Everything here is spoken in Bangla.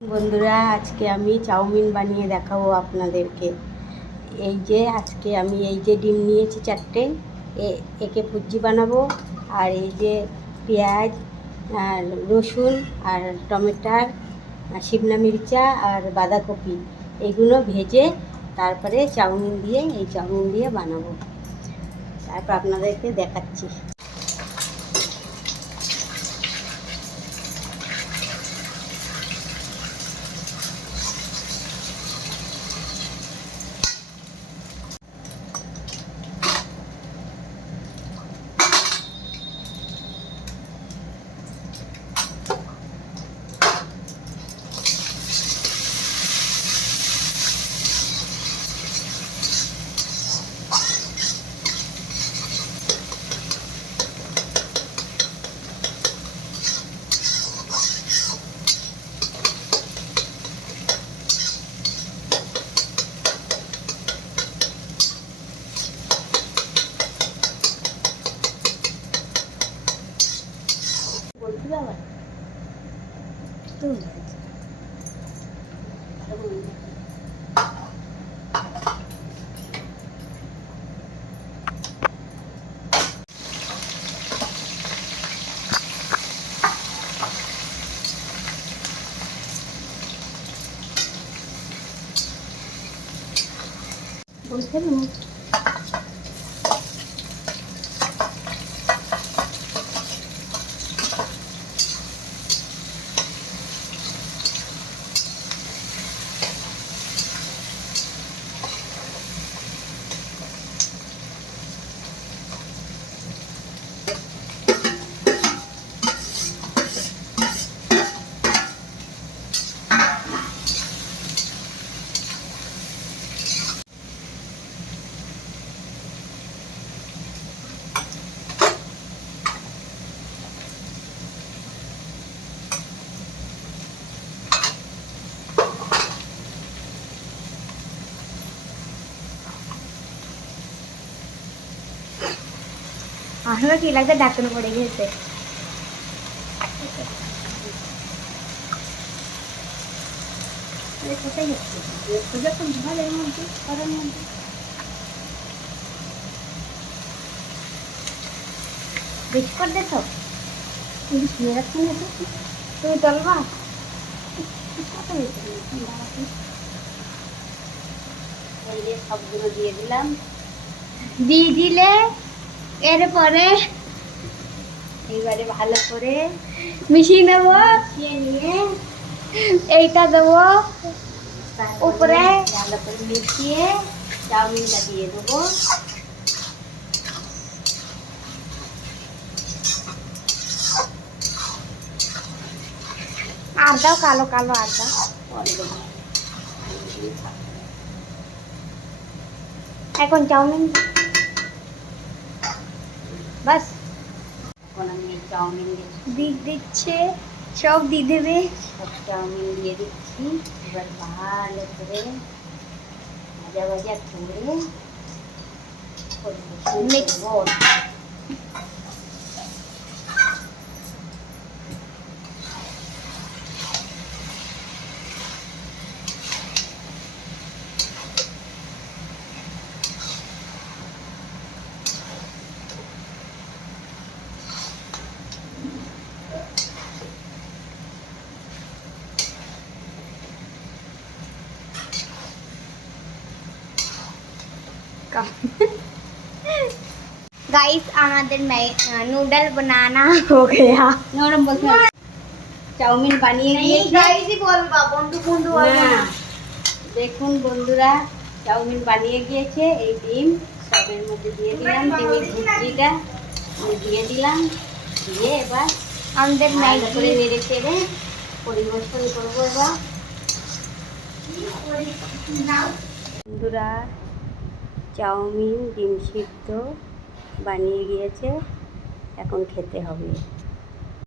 বন্ধুরা, আজকে আমি চাউমিন বানিয়ে দেখাবো আপনাদেরকে। এই যে আজকে আমি এই যে ডিম নিয়েছি 4টে, একে ভুজি বানাবো। আর এই যে পেঁয়াজ আর রসুন আর টমেটোর শিমলা মির্চা আর বাঁধাকপি, এগুলো ভেজে তারপরে চাউমিন দিয়ে বানাবো। তারপর আপনাদেরকে দেখাচ্ছি। বলতে আসলে কি লাগছে, ঢাকন পড়ে গেছে। কোথায় যাচ্ছে যখন ঝড়ের মধ্যে করার মধ্যে বেশি করে দেখ, তুমি শুয়ে রাখছি না, তুমি চলবা সবগুলো দিয়ে দিলাম। দিয়ে দিলে এরপরে এইবারে ভালো করে মিশিয়ে নেব। মিশিয়ে নিয়ে এইটা দেবো উপরে, ভালো করে মিশিয়ে চাউমিনটা দিয়ে দেবো। আর দাও কালো কালো আর দাও। এখন চাউমিন বাস, এখন আমি চাউমিন দিচ্ছে, সব দিয়ে দেবে। সব চাউমিন দিয়ে দিচ্ছি। এবার ভালো করে ভাজা ভাজা করে মিক্স করব। गाइस আমাদের नूडल बनाना हो गया। নরম বলতে চাউমিন বানিয়ে দিয়েছি। গাইসই বলবা, বন্ধু বন্ধু বলবা না। দেখুন বন্ধুরা, চাউমিন বানিয়ে গিয়েছে। এই ডিম সবের মধ্যে দিয়ে দিলাম, ডিমের ভুজিটা দিয়ে দিলাম। দিয়ে এবার আমাদের ভালো করে নেড়ে চেড়ে পরিবেশন করবো। এবার বন্ধুরা, চাউমিন ডিম সিদ্ধ বানিয়ে গিয়েছে, এখন খেতে হবে।